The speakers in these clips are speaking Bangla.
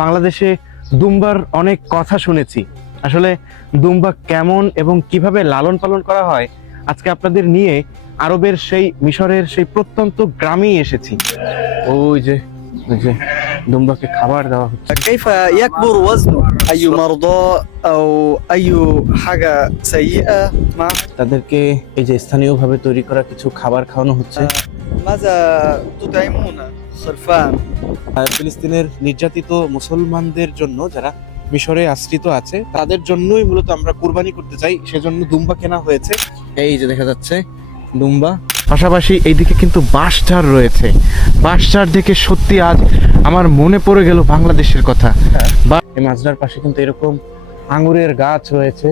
বাংলাদেশে দুম্বার অনেক কথা শুনেছি আসলে দুম্বা কেমন এবং কিভাবে লালন পালন করা হয় আজকে আপনাদের নিয়ে আরবের সেই মিশরের সেই প্রত্যন্ত গ্রামেই এসেছি ওই যে ওই যে দুম্বাকে খাবার দেওয়া হচ্ছে كيف يكبر وزنه أي مرضى أو أي حاجة سيئة مع তাদেরকে এই যে স্থানীয়ভাবে তৈরি করা কিছু খাবার খাওয়ানো হচ্ছে ماذا تطعمون সরফান ফিলিস্তিনের নির্যাতিত মুসলমানদের জন্য যারা মিশরে আশ্রিত আছে, তাদের জন্যই মূলত আমরা কুরবানি করতে চাই। সেজন্য দুম্বা কেনা হয়েছে। এই যে দেখা যাচ্ছে, দুম্বা। পাশাপাশি এইদিকে কিন্তু বাঁশঝার রয়েছে। বাঁশঝার দেখে সত্যি আজ আমার মনে পড়ে গেল বাংলাদেশের কথা। বা এই মাঝরার পাশে কিন্তু এরকম আঙুরের গাছ রয়েছে।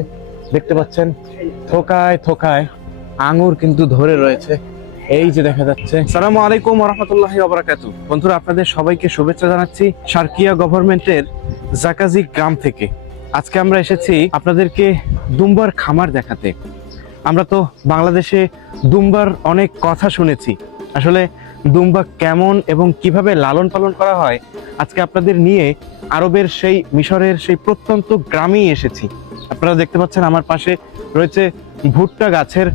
দেখতে পাচ্ছেন, থোকায় থোকায় আঙুর কিন্তু ধরে রয়েছে। এই যে দেখা যাচ্ছে। সালামু আলাইকুম রহমতুল্লাহি ওবরাকাতু বন্ধুরা, আপনাদের সবাইকে শুভেচ্ছা জানাচ্ছি সার্কিয়া গভর্নমেন্টের জাকাজি গ্রাম থেকে। আজকে আমরা এসেছি আপনাদেরকে দুম্বার খামার দেখাতে। আমরা তো বাংলাদেশে দুম্বার অনেক কথা শুনেছি। আসলে দুম্বা কেমন এবং কীভাবে লালন পালন করা হয়, আজকে আপনাদের নিয়ে আরবের সেই মিশরের সেই প্রত্যন্ত গ্রামেই এসেছি। আপনারা দেখতে পাচ্ছেন আমার পাশে রয়েছে ভুট্টা গাছের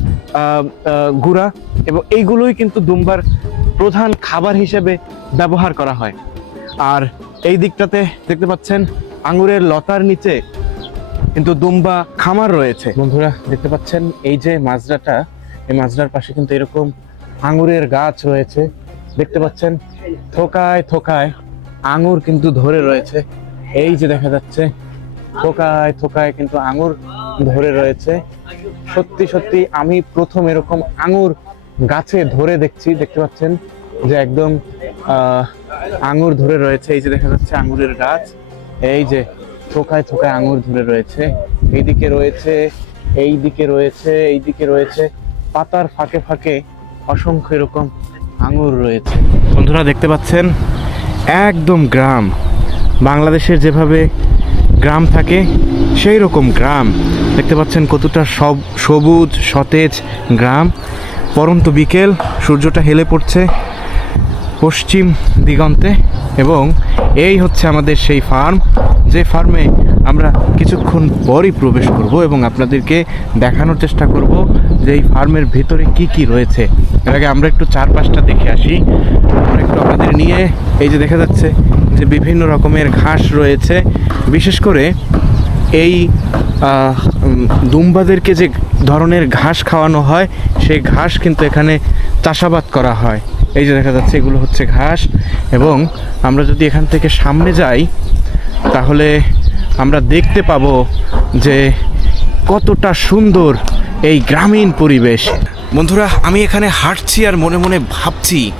গুঁড়া। এবং এইগুলোই কিন্তু দুম্বার প্রধান খাবার হিসেবে ব্যবহার করা হয়। আর এই দিকটাতে দেখতে পাচ্ছেন, আঙুরের লতার নিচে কিন্তু দুম্বা খামার রয়েছে। বন্ধুরা, দেখতে পাচ্ছেন, এই যে মাজরাটা, এই মাজরার পাশে কিন্তু এরকম আঙুরের গাছ রয়েছে। দেখতে পাচ্ছেন, থোকায় থোকায় আঙুর কিন্তু ধরে রয়েছে। এই যে দেখা যাচ্ছে, থোকায় থোকায় কিন্তু আঙুর ধরে রয়েছে। সত্যি সত্যি আমি প্রথম এরকম আঙুর গাছে ধরে দেখছি, দেখতে পাচ্ছেন যে একদম আঙুর ধরে রয়েছে। এই যে দেখা যাচ্ছে আঙুরের গাছ। এই যে থোকায় থোকায় আঙুর ধরে রয়েছে। এইদিকে রয়েছে এই দিকে রয়েছে এই দিকে রয়েছে। পাতার ফাঁকে ফাঁকে অসংখ্য এরকম আঙুর রয়েছে। বন্ধুরা, দেখতে পাচ্ছেন? একদম গ্রাম। বাংলাদেশের যেভাবে গ্রাম থাকে সেই রকম গ্রাম। দেখতে পাচ্ছেন কতটা সব, সবুজ, সতেজ গ্রাম। পরন্ত বিকেল, সূর্যটা হেলে পড়ছে পশ্চিম দিগন্তে এবং এই হচ্ছে আমাদের সেই ফার্ম যে ফার্মে আমরা কিছুক্ষণ পরই প্রবেশ করব এবং আপনাদেরকে দেখানোর চেষ্টা করব যে এই ফার্মের ভেতরে কি কি রয়েছে। এর আগে আমরা একটু চারপাশটা দেখে আসি। আমরা একটু আপনাদের নিয়ে এই যে দেখা যাচ্ছে যে বিভিন্ন রকমের ঘাস রয়েছে। বিশেষ করে এই দুম্বাদেরকে যে ধরনের ঘাস খাওয়ানো হয়, সেই ঘাস কিন্তু এখানে চাষাবাদ করা হয়। এই যে দেখা যাচ্ছে, এগুলো হচ্ছে ঘাস। এবং আমরা যদি এখান থেকে সামনে যাই, তাহলে আমরা দেখতে পাব যে কতটা সুন্দর এই গ্রামীণ পরিবেশ। বন্ধুরা, আমি এখানে হাঁটছি আর মনে মনে ভাবছি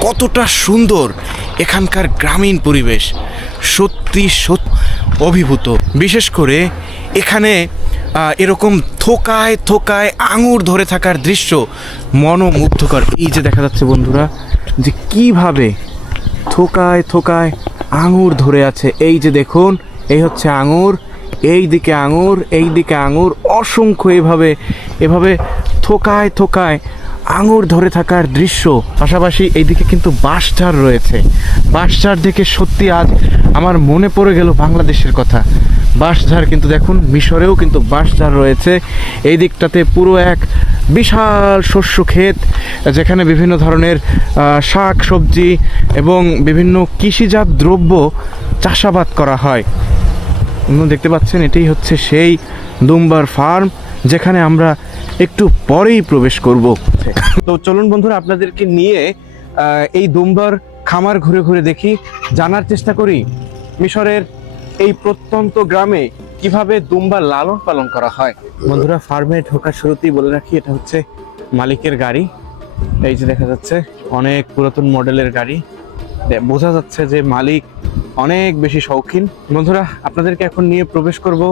কতটা সুন্দর এখানকার গ্রামীণ পরিবেশ। সত্যি সত্যি অভিভূত। বিশেষ করে এখানে এরকম থোকায় থোকায় আঙুর ধরে থাকার দৃশ্য মনোমুগ্ধকর। এই যে দেখা যাচ্ছে বন্ধুরা, যে কীভাবে থোকায় থোকায় আঙুর ধরে আছে, এই যে দেখুন, এই হচ্ছে আঙুর, এই দিকে আঙুর, এই দিকে আঙুর, অসংখ্য এভাবে এভাবে থোকায় থোকায় আঙুর ধরে থাকার দৃশ্য। পাশাপাশি এইদিকে কিন্তু বাঁশঝাড় রয়েছে। বাঁশঝাড় দেখে সত্যি আজ আমার মনে পড়ে গেল বাংলাদেশের কথা। বাঁশঝাড় কিন্তু দেখুন, মিশরেও কিন্তু বাঁশঝাড় রয়েছে। এই দিকটাতে পুরো এক বিশাল শস্য ক্ষেত, যেখানে বিভিন্ন ধরনের শাক, সবজি এবং বিভিন্ন কৃষিজাত দ্রব্য চাষাবাদ করা হয়। দেখতে পাচ্ছেন, এটাই হচ্ছে সেই দুম্বার ফার্ম, যেখানে আমরা একটু পরেই প্রবেশ করব। তো চলুন বন্ধুরা, আপনাদেরকে নিয়ে এই দুম্বার খামার ঘুরে ঘুরে দেখি, জানার চেষ্টা করি, মিশরের এই প্রত্যন্ত গ্রামে কীভাবে দুম্বা লালন পালন করা হয়? বন্ধুরা, ফার্মে ঢোকার শুরুতেই বলে রাখি, এটা হচ্ছে মালিকের গাড়ি। এই যে দেখা যাচ্ছে, অনেক পুরাতন মডেলের গাড়ি। বোঝা যাচ্ছে যে মালিক অনেক বেশি শৌখিন। বন্ধুরা, আপনাদেরকে এখন নিয়ে প্রবেশ করব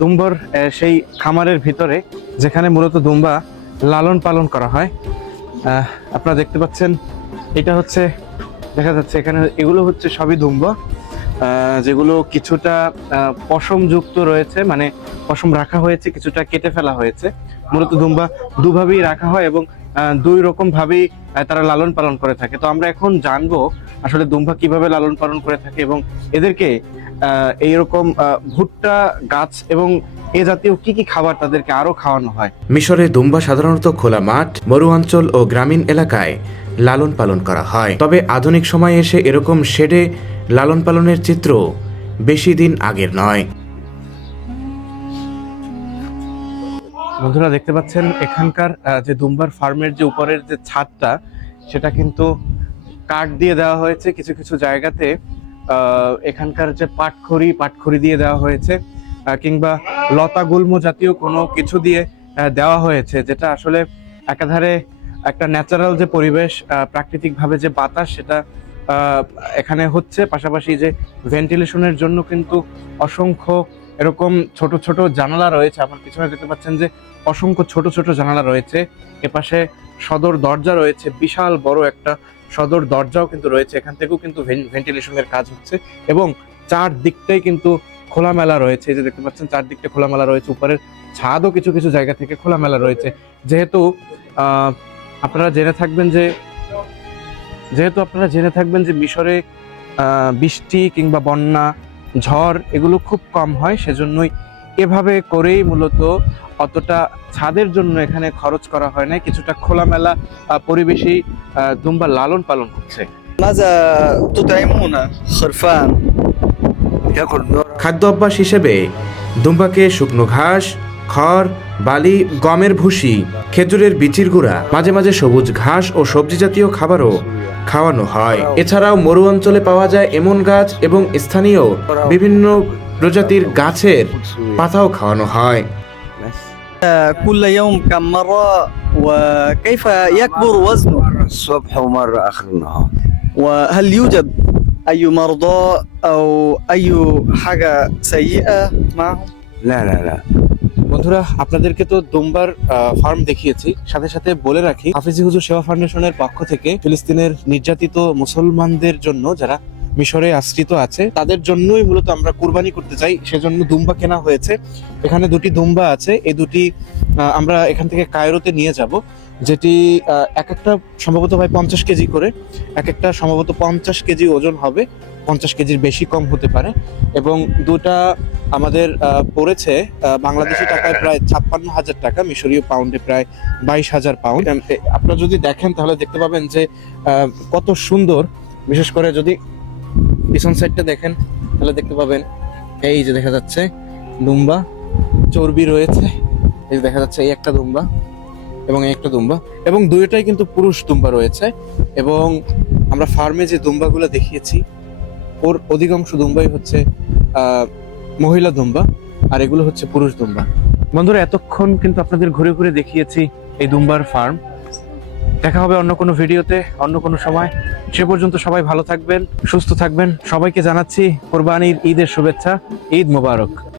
দুম্বর সেই খামারের ভিতরে, যেখানে মূলত দুম্বা লালন পালন করা হয়। আপনারা দেখতে পাচ্ছেন, এটা হচ্ছে, দেখা যাচ্ছে এখানে এগুলো হচ্ছে সবই দুম্বা। যেগুলো কিছুটা পশমযুক্ত রয়েছে মানে পশম রাখা হয়েছে, কিছুটা কেটে ফেলা হয়েছে। মূলত দুম্বা দুভাবেই রাখা হয় এবং দুই রকম ভাবেই তারা লালন পালন করে থাকে। তো আমরা এখন জানব আসলে দুম্বা কীভাবে লালন পালন করে থাকে এবং এদেরকে এইরকম ভুট্টা, গাছ এবং এ জাতীয় কি কি খাবার তাদেরকে আরও খাওয়ানো হয়? মিশরে দুম্বা সাধারণত খোলা মাঠ, মরু অঞ্চল ও গ্রামীণ এলাকায় লালন পালন করা হয়। তবে আধুনিক সময়ে এসে এরকম শেডে লালন পালনের চিত্র বেশি দিন আগের নয়। বন্ধুরা, দেখতে পাচ্ছেন এখানকার যে দুম্বার ফার্মের যে উপরের যে ছাদটা, সেটা কিন্তু কাঠ দিয়ে দেওয়া হয়েছে কিছু কিছু জায়গাতে। এখানকার যে পাটখড়ি পাটখড়ি দিয়ে দেওয়া হয়েছে কিংবা লতা গুল্ম জাতীয় কোনো কিছু দিয়ে দেওয়া হয়েছে, যেটা আসলে একাধারে একটা ন্যাচারাল যে পরিবেশ প্রাকৃতিকভাবে যে বাতাস সেটা এখানে হচ্ছে। পাশাপাশি যে ভেন্টিলেশনের জন্য কিন্তু অসংখ্য এরকম ছোট ছোট জানালা রয়েছে। আমার পিছনে দেখতে পাচ্ছেন যে অসংখ্য ছোট ছোট জানালা রয়েছে। এপাশে সদর দরজা রয়েছে, বিশাল বড় একটা সদর দরজাও কিন্তু রয়েছে। এখান থেকেও কিন্তু ভেন্টিলেশনের কাজ হচ্ছে এবং চার দিকটাই কিন্তু খোলামেলা রয়েছে। এই যে দেখতে পাচ্ছেন, চারদিকটা খোলামেলা রয়েছে। উপরের ছাদও কিছু কিছু জায়গা থেকে খোলামেলা রয়েছে। যেহেতু আপনারা জেনে থাকবেন যে যেহেতু আপনারা জেনে থাকবেন যে মিশরে বৃষ্টি কিংবা বন্যা ঝড় এগুলো খুব কম হয় সেজন্যই এভাবে করেই মূলত অতটা ছাদের জন্য এখানে খরচ করা হয় না কিছুটা খোলামেলা পরিবেশেই দুম্বা লালন পালন হচ্ছে। খাদ্য অভ্যাস হিসেবে দুম্বাকে শুকনো ঘাস খড় বালি গমের ভুসি খেজুরের বিচির গুঁড়া মাঝে মাঝে সবুজ ঘাস ও সবজি জাতীয় খাবারও খাওয়ানো হয় এছাড়াও মরু অঞ্চলে পাওয়া যায় এমন গাছ এবং স্থানীয় বিভিন্ন প্রজাতির গাছের পাতাও খাওয়ানো হয় بس كل يوم كم مرة وكيف يكبر وزنه مرة الصبح ومرة آخر النهار وهل يوجد أي مرضى أو أي حاجة سيئة معهم لا لا لا বন্ধুরা, আপনাদেরকে তো দুম্বার ফার্ম দেখিয়েছি। সাথে সাথে বলে রাখি, হাফিজি হুজুর সেবা ফাউন্ডেশনের পক্ষ থেকে ফিলিস্তিনের নির্যাতিত মুসলমানদের জন্য যারা মিশরে আশ্রিত আছে, তাদের জন্যই মূলত আমরা কুরবানি করতে চাই। সেজন্য দুম্বা কেনা হয়েছে। এখানে দুটি দুম্বা আছে। এই দুটি আমরা এখান থেকে কায়রোতে নিয়ে যাব, যেটি এক একটা সম্ভবত ভাই পঞ্চাশ কেজি করে, এক একটা সম্ভবত পঞ্চাশ কেজি ওজন হবে, পঞ্চাশ কেজির বেশি কম হতে পারে। এবং দুটা আমাদের পড়েছে বাংলাদেশি টাকায় প্রায় ছাপ্পান্ন হাজার টাকা, মিশরীয় পাউন্ডে প্রায় বাইশ হাজার পাউন্ড আপনারা যদি দেখেন, তাহলে দেখতে পাবেন যে কত সুন্দর। বিশেষ করে যদি পিছন সাইডটা দেখেন, তাহলে দেখতে পাবেন, এই যে দেখা যাচ্ছে, দুম্বা, চর্বি রয়েছে। এই যে দেখা যাচ্ছে, এই একটা দুম্বা এবং এই একটা দুম্বা এবং দুইটাই কিন্তু পুরুষ দুম্বা রয়েছে এবং আমরা ফার্মে যে দুম্বাগুলো দেখিয়েছি, ওর অধিকাংশ দুম্বাই হচ্ছে মহিলা দুম্বা, আর এগুলো হচ্ছে পুরুষ দুম্বা। বন্ধুরা, এতক্ষণ কিন্তু আপনাদের ঘুরে ঘুরে দেখিয়েছি এই দুম্বার ফার্ম। দেখা হবে অন্য কোনো ভিডিওতে, অন্য কোনো সময়। সে পর্যন্ত সবাই ভালো থাকবেন, সুস্থ থাকবেন। সবাইকে জানাচ্ছি কোরবানির ঈদের শুভেচ্ছা, ঈদ মোবারক।